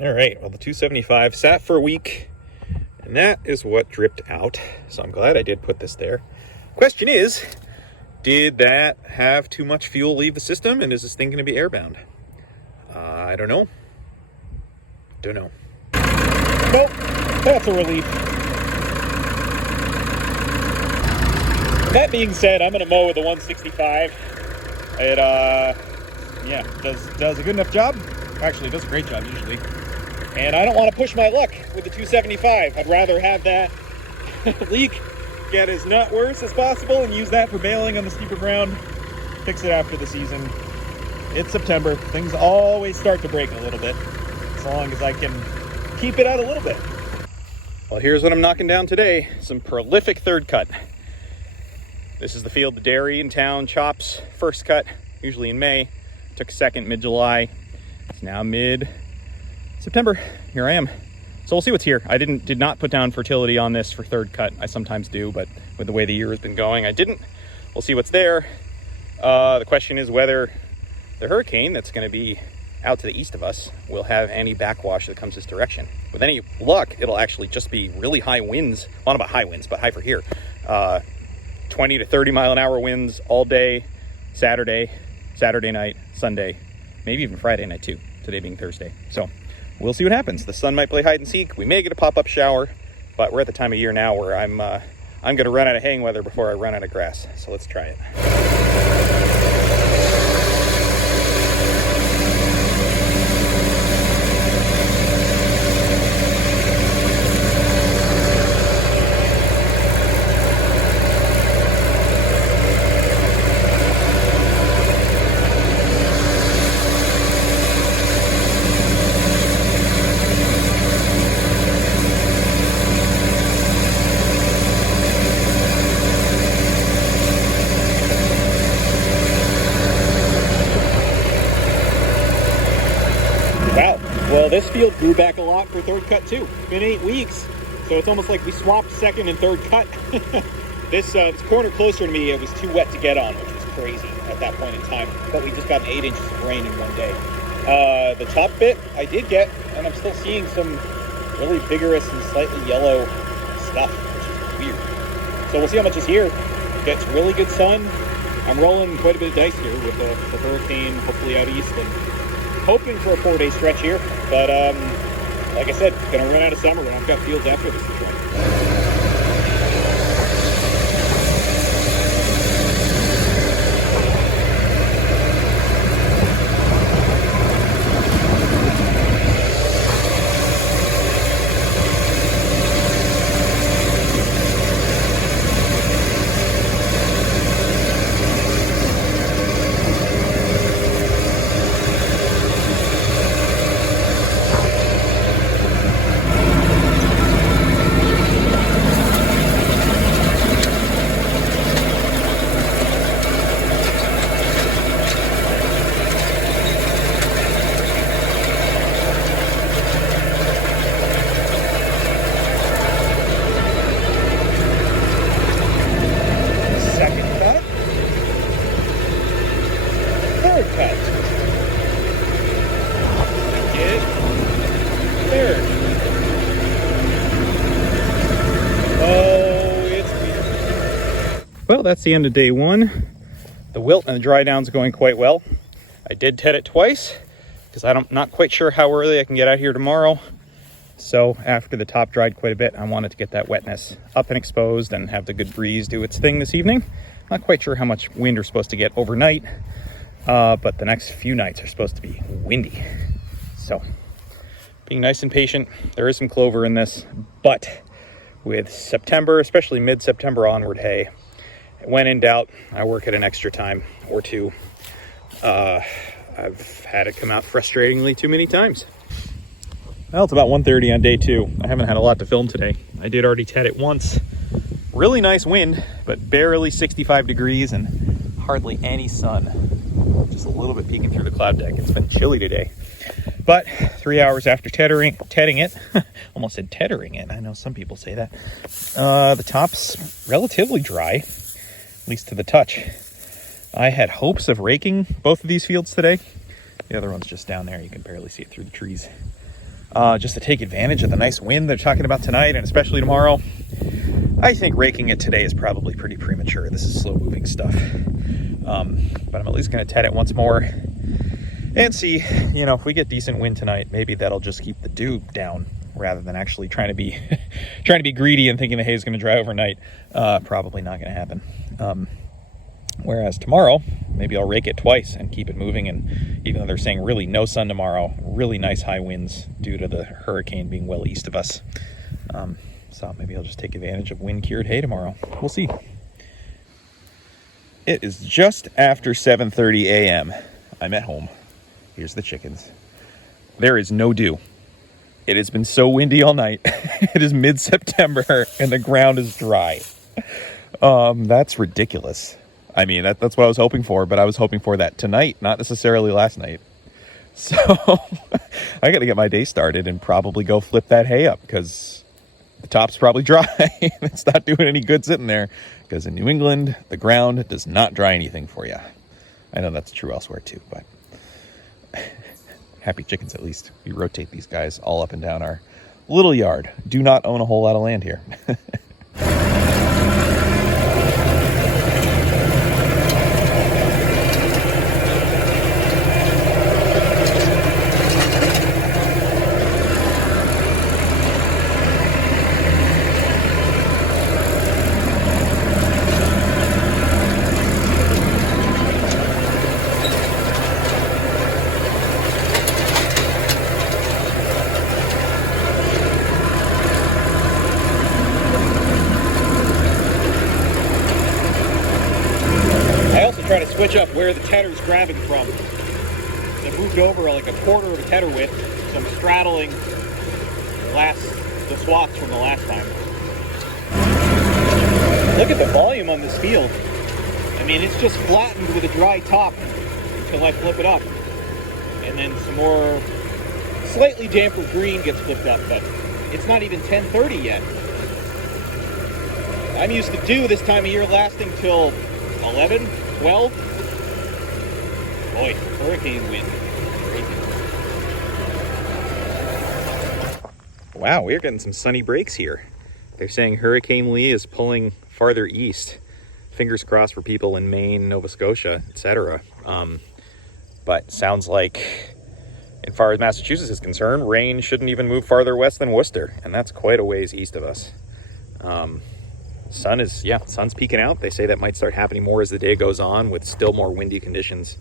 All right, well, the 275 sat for a week, and that is what dripped out. So I'm glad I did put this there. Question is, did that have too much fuel leave the system, and is this thing going to be airbound? I don't know. Don't know. Nope, that's a relief. That being said, I'm going to mow with the 165. It, does a good enough job. Actually, it does a great job usually. And I don't want to push my luck with the 275. I'd rather have that leak get as not worse as possible and use that for baling on the steeper ground. Fix it after the season. It's September. Things always start to break a little bit, as long as I can keep it out a little bit. Well, here's what I'm knocking down today. Some prolific third cut. This is the field the dairy in town chops first cut, usually in May. Took second mid-July. It's now mid-September. Here I am. So we'll see what's here. I did not put down fertility on this for third cut. I sometimes do, but with the way the year has been going, I didn't. We'll see what's there. The question is whether the hurricane that's going to be out to the east of us will have any backwash that comes this direction. With any luck, it'll actually just be really high winds. Well, not about high winds, but high for here. 20 to 30 mile an hour winds all day, Saturday night, Sunday, maybe even Friday night too, today being Thursday. So we'll see what happens. The sun might play hide and seek. We may get a pop-up shower, but we're at the time of year now where I'm going to run out of haying weather before I run out of grass. So let's try it. Well, this field grew back a lot for third cut too. It's been 8 weeks, so it's almost like we swapped second and third cut. This corner closer to me, it was too wet to get on, which was crazy at that point in time. But we just got 8 inches of rain in one day. The top bit I did get, and I'm still seeing some really vigorous and slightly yellow stuff, which is weird. So we'll see how much is here. Gets really good sun. I'm rolling quite a bit of dice here with the hurricane, hopefully out east, and hoping for a 4-day stretch here, but like I said, gonna run out of summer and I've got fields after this to try. Well, that's the end of day one. The wilt and the dry down's going quite well. I did ted it twice because I'm not quite sure how early I can get out here tomorrow. So after the top dried quite a bit, I wanted to get that wetness up and exposed and have the good breeze do its thing this evening. Not quite sure how much wind we're supposed to get overnight, but the next few nights are supposed to be windy. So being nice and patient. There is some clover in this, but with September, especially mid-September onward hay, when in doubt, I work at an extra time or two. I've had it come out frustratingly too many times. Well, it's about 1:30 on day two. I haven't had a lot to film today. I did already ted it once. Really nice wind, but barely 65 degrees and hardly any sun. Just a little bit peeking through the cloud deck. It's been chilly today. But 3 hours after tedding it, almost said tethering it. I know some people say that. The top's relatively dry, at least to the touch. I had hopes of raking both of these fields today. The other one's just down there. You can barely see it through the trees. just to take advantage of the nice wind they're talking about tonight and especially tomorrow. I think raking it today is probably pretty premature. This is slow moving stuff. But I'm at least going to tet it once more and see, you know, if we get decent wind tonight, maybe that'll just keep the dew down rather than actually trying to be greedy and thinking the hay is going to dry overnight. Probably not going to happen. Whereas tomorrow, maybe I'll rake it twice and keep it moving. And even though they're saying really no sun tomorrow, really nice high winds due to the hurricane being well east of us. So maybe I'll just take advantage of wind-cured hay tomorrow. We'll see. It is just after 7:30 a.m. I'm at home. Here's the chickens. There is no dew. It has been so windy all night. It is mid-September and the ground is dry. That's ridiculous. I mean, that's what I was hoping for, but I was hoping for that tonight, not necessarily last night. So I got to get my day started and probably go flip that hay up because the top's probably dry. It's not doing any good sitting there because in New England, the ground does not dry anything for you. I know that's true elsewhere too, but happy chickens at least. We rotate these guys all up and down our little yard. Do not own a whole lot of land here. Try to switch up where the tether's grabbing from. They moved over like a quarter of a tether width, so I'm straddling the swaths from the last time. Look at the volume on this field. I mean, it's just flattened with a dry top until I flip it up. And then some more slightly damper green gets flipped up, but it's not even 10:30 yet. I'm used to dew this time of year lasting till 11, 12. Boy, hurricane wind. Crazy. Wow, we're getting some sunny breaks here. They're saying Hurricane Lee is pulling farther east. Fingers crossed for people in Maine, Nova Scotia, etc. But sounds like, as far as Massachusetts is concerned, rain shouldn't even move farther west than Worcester, and that's quite a ways east of us. Sun's peeking out. They say that might start happening more as the day goes on with still more windy conditions.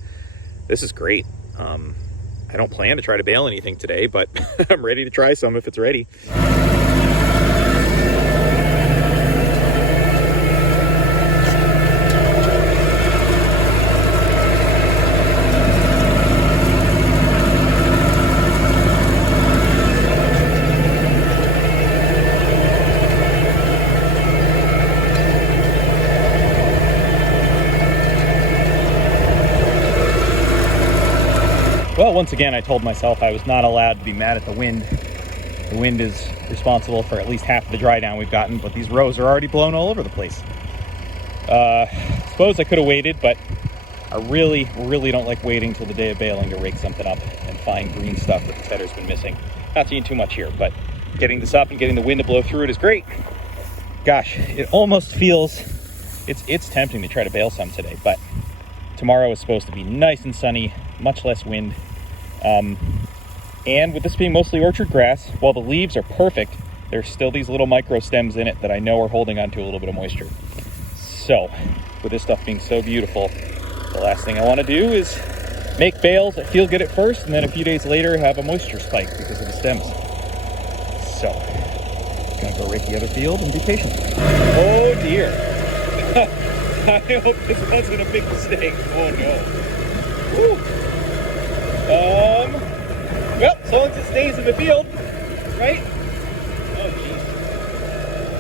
This is great. I don't plan to try to bale anything today, but I'm ready to try some if it's ready. Well, once again, I told myself I was not allowed to be mad at the wind. The wind is responsible for at least half of the dry down we've gotten, but these rows are already blown all over the place. Suppose I could have waited, but I really don't like waiting till the day of baling to rake something up and find green stuff that the tether's been missing. Not seeing too much here, but getting this up and getting the wind to blow through it is great. Gosh, it almost feels, it's tempting to try to bale some today, but tomorrow is supposed to be nice and sunny, much less wind. And with this being mostly orchard grass, while the leaves are perfect, there's still these little micro stems in it that I know are holding onto a little bit of moisture. So, with this stuff being so beautiful, the last thing I want to do is make bales that feel good at first, and then a few days later have a moisture spike because of the stems. So, gonna go rake the other field and be patient. Oh dear. I hope this wasn't a big mistake. Oh no. Woo. Well, as long as it stays in the field, right? Oh, jeez.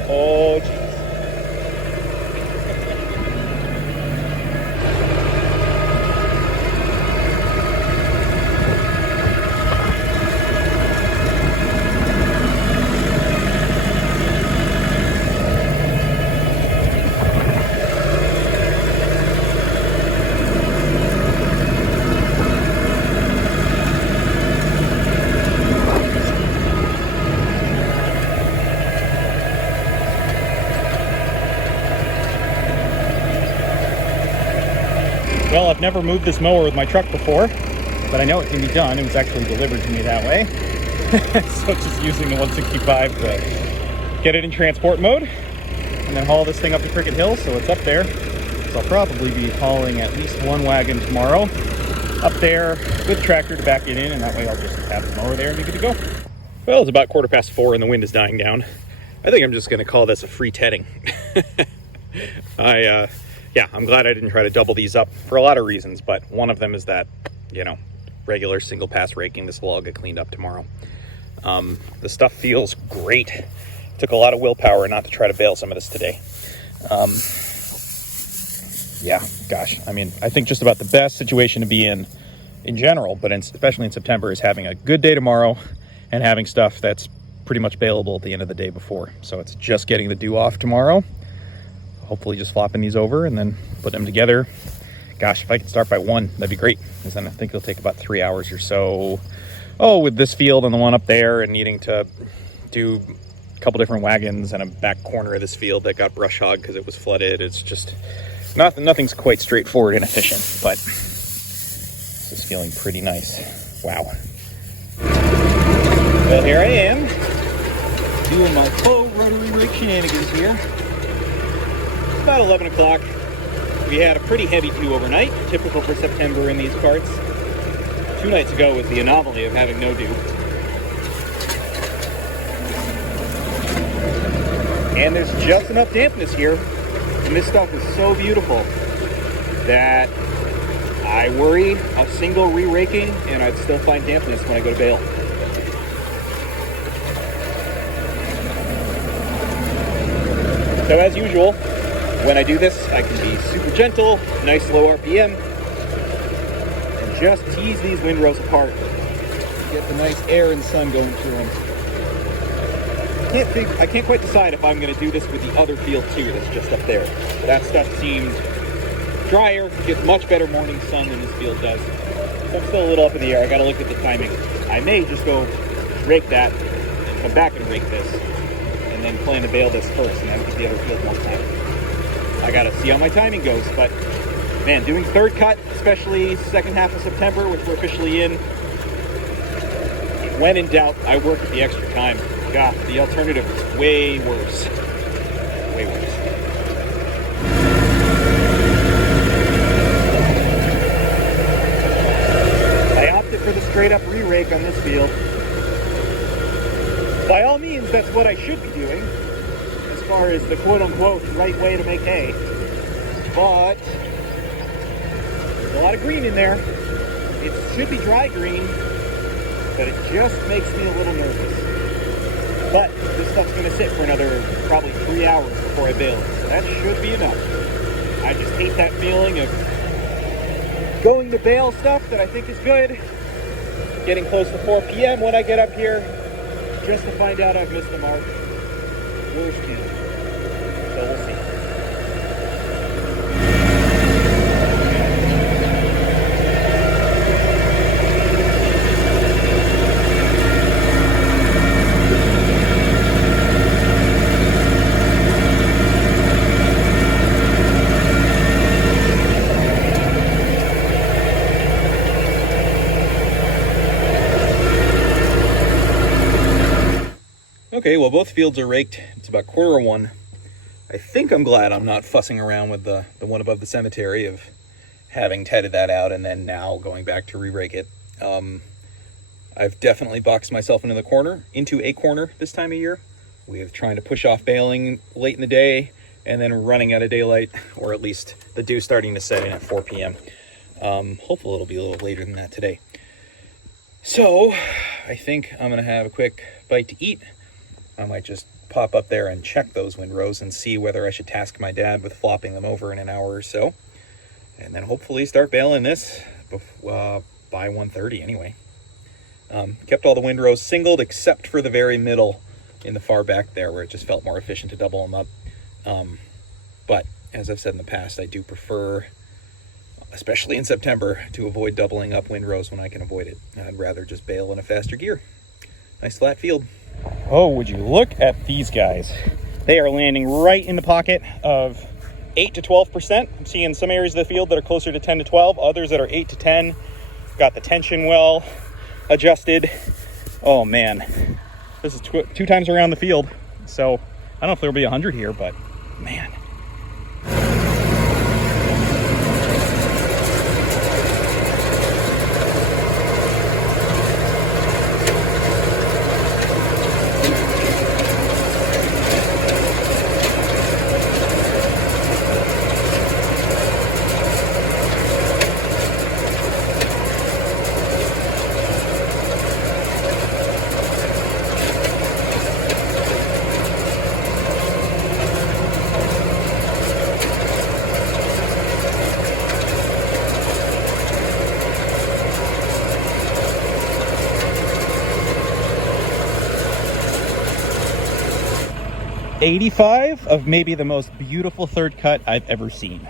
Oh, jeez. I've never moved this mower with my truck before, but I know it can be done. It was actually delivered to me that way. So just using the 165 to get it in transport mode and then haul this thing up to Cricket Hill so it's up there. So I'll probably be hauling at least one wagon tomorrow up there with tractor to back it in, and that way I'll just have the mower there and be good to go. Well, it's about 4:15 and the wind is dying down. I think I'm just going to call this a free tedding. Yeah, I'm glad I didn't try to double these up for a lot of reasons, but one of them is that, you know, regular single pass raking, this will all get cleaned up tomorrow. The stuff feels great. Took a lot of willpower not to try to bale some of this today. Yeah, gosh, I mean, I think just about the best situation to be in general, but especially in September, is having a good day tomorrow and having stuff that's pretty much baleable at the end of the day before. So it's just getting the dew off tomorrow. Hopefully just flopping these over and then put them together. Gosh, if I could start by 1, that'd be great, because then I think it'll take about 3 hours or so. Oh, with this field and the one up there and needing to do a couple different wagons and a back corner of this field that got brush hogged because it was flooded. It's just, nothing's quite straightforward and efficient, but this is feeling pretty nice. Wow. Well, here I am, doing my faux rotary rake shenanigans here. It's about 11 o'clock. We had a pretty heavy dew overnight, typical for September in these parts. 2 nights ago was the anomaly of having no dew. And there's just enough dampness here, and this stuff is so beautiful that I worry a single re-raking and I'd still find dampness when I go to bale. So as usual, when I do this, I can be super gentle, nice low RPM, and just tease these windrows apart. Get the nice air and sun going through them. I can't quite decide if I'm going to do this with the other field too that's just up there. That stuff seemed drier, gets much better morning sun than this field does. So I'm still a little up in the air. I got to look at the timing. I may just go rake that and come back and rake this, and then plan to bale this first and then get the other field one time. I got to see how my timing goes, but man, doing third cut, especially second half of September, which we're officially in, when in doubt, I work at the extra time. God, the alternative is way worse. Way worse. I opted for the straight up re-rake on this field. By all means, that's what I should be doing, as far as the quote-unquote right way to make hay. But there's a lot of green in there. It should be dry green, but it just makes me a little nervous. But this stuff's going to sit for another probably 3 hours before I bale it, so that should be enough. I just hate that feeling of going to bale stuff that I think is good, getting close to 4 p.m. when I get up here, just to find out I've missed the mark. Worst feeling. So we'll see. Okay, well, both fields are raked. It's about 1:15. I think I'm glad I'm not fussing around with the one above the cemetery of having tedded that out and then now going back to re-rake it. I've definitely boxed myself into a corner this time of year with trying to push off baling late in the day and then running out of daylight, or at least the dew starting to set in at 4 p.m. Hopefully it'll be a little later than that today. So I think I'm going to have a quick bite to eat. I might just pop up there and check those windrows and see whether I should task my dad with flopping them over in an hour or so. And then hopefully start baling this by 1:30 anyway. Kept all the windrows singled except for the very middle in the far back there where it just felt more efficient to double them up. But as I've said in the past, I do prefer, especially in September, to avoid doubling up windrows when I can avoid it. I'd rather just bale in a faster gear. Nice flat field. Oh, would you look at these guys? They are landing right in the pocket of 8 to 12%. I'm seeing some areas of the field that are closer to 10 to 12, others that are 8 to 10. Got the tension well adjusted. Oh man, this is two times around the field. So I don't know if there'll be 100 here, but man. 85 of maybe the most beautiful third cut I've ever seen.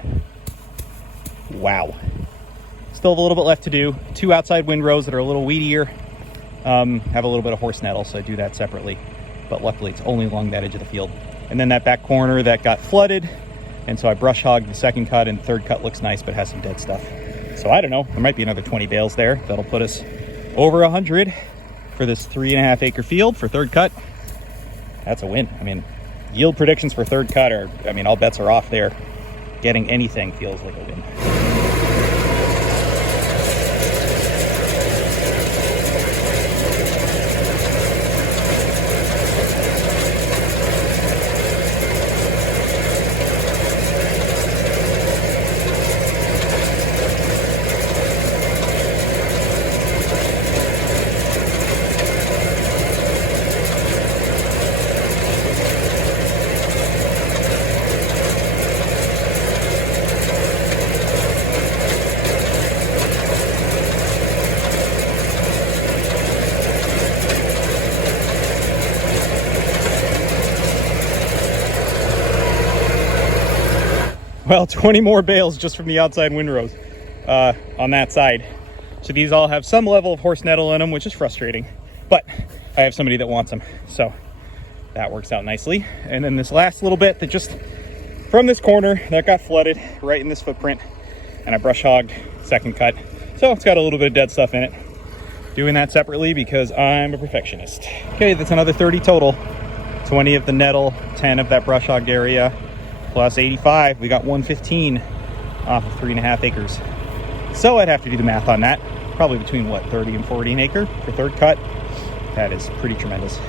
Wow. Still have a little bit left to do. 2 outside windrows that are a little weedier. Have a little bit of horse nettle, so I do that separately. But luckily it's only along that edge of the field. And then that back corner that got flooded, and so I brush hogged the second cut, and third cut looks nice but has some dead stuff. So I don't know, there might be another 20 bales there. That'll put us over 100 for this 3.5 acre field for third cut. That's a win. I mean, yield predictions for third cut are, I mean, all bets are off there. Getting anything feels like a win. Well, 20 more bales just from the outside windrows on that side. So these all have some level of horse nettle in them, which is frustrating, but I have somebody that wants them, so that works out nicely. And then this last little bit that just from this corner that got flooded right in this footprint, and I brush hogged second cut, so it's got a little bit of dead stuff in it. Doing that separately because I'm a perfectionist. Okay, that's another 30 total. 20 of the nettle, 10 of that brush hogged area, plus 85, we got 115 off of 3.5 acres. So I'd have to do the math on that. Probably between what, 30 and 40 an acre for third cut. That is pretty tremendous.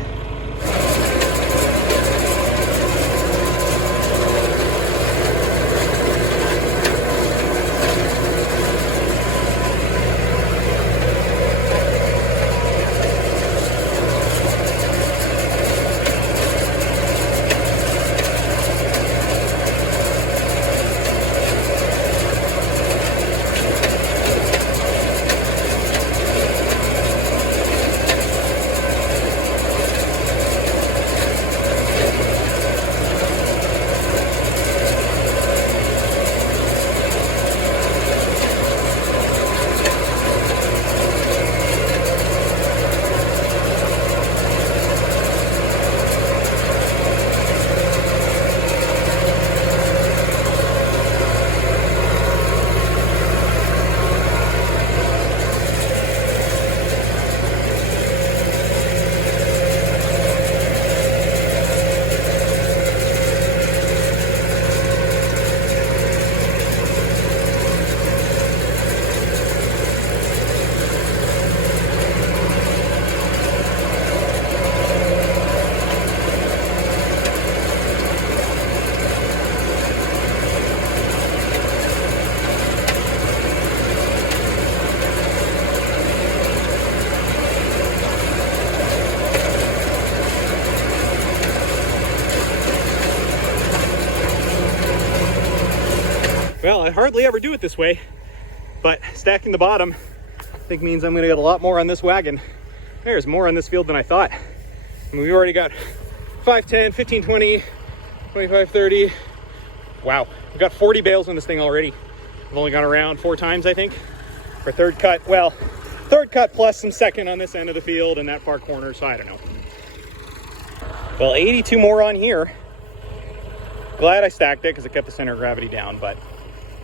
Well, I hardly ever do it this way, but stacking the bottom I think means I'm gonna get a lot more on this wagon. There's more on this field than I thought. I mean, we've already got 5, 10, 15, 20, 25, 30. Wow, we've got 40 bales on this thing already. I've only gone around 4 times, I think, for third cut. Well, third cut plus some second on this end of the field and that far corner, so I don't know. Well, 82 more on here. glad I stacked it because it kept the center of gravity down, but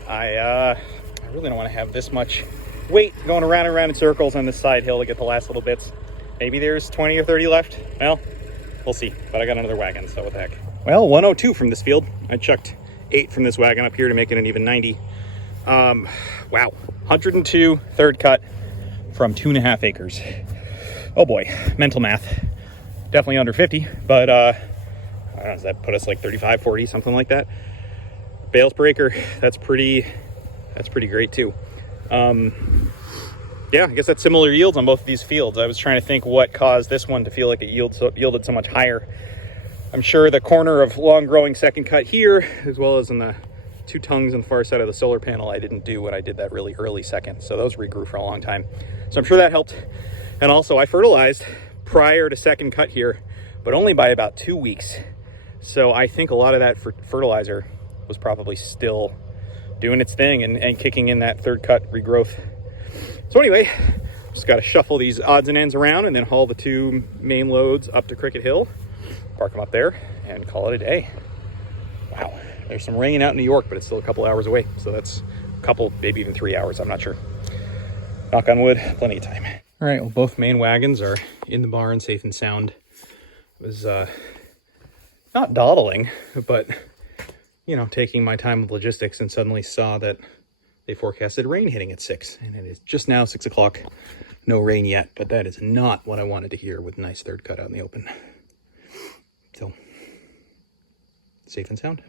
I really don't want to have this much weight going around and around in circles on this side hill to get the last little bits. Maybe there's 20 or 30 left. Well, we'll see, but I got another wagon, so what the heck. Well, 102 from this field. I chucked 8 from this wagon up here to make it an even 90. Wow, 102 third cut from 2.5 acres. Oh boy, mental math. Definitely under 50, but I don't know, does that put us like 35, 40, something like that? Bales per acre, that's pretty great too. Yeah, I guess that's similar yields on both of these fields. I was trying to think what caused this one to feel like it yielded so much higher. I'm sure the corner of long growing second cut here, as well as in the 2 tongues on the far side of the solar panel, I didn't do when I did that really early second. So those regrew for a long time. So I'm sure that helped. And also I fertilized prior to second cut here, but only by about 2 weeks. So I think a lot of that fertilizer was probably still doing its thing and kicking in that third cut regrowth. So anyway, just got to shuffle these odds and ends around and then haul the 2 main loads up to Cricket Hill, park them up there, and call it a day. Wow, there's some rain out in New York, but it's still a couple hours away. So that's a couple, maybe even 3 hours, I'm not sure. Knock on wood, plenty of time. All right, well, both main wagons are in the barn, safe and sound. It was not dawdling, but, you know, taking my time with logistics, and suddenly saw that they forecasted rain hitting at 6, and it is just now 6 o'clock. No rain yet, but that is not what I wanted to hear with nice third cut out in the open. So, safe and sound.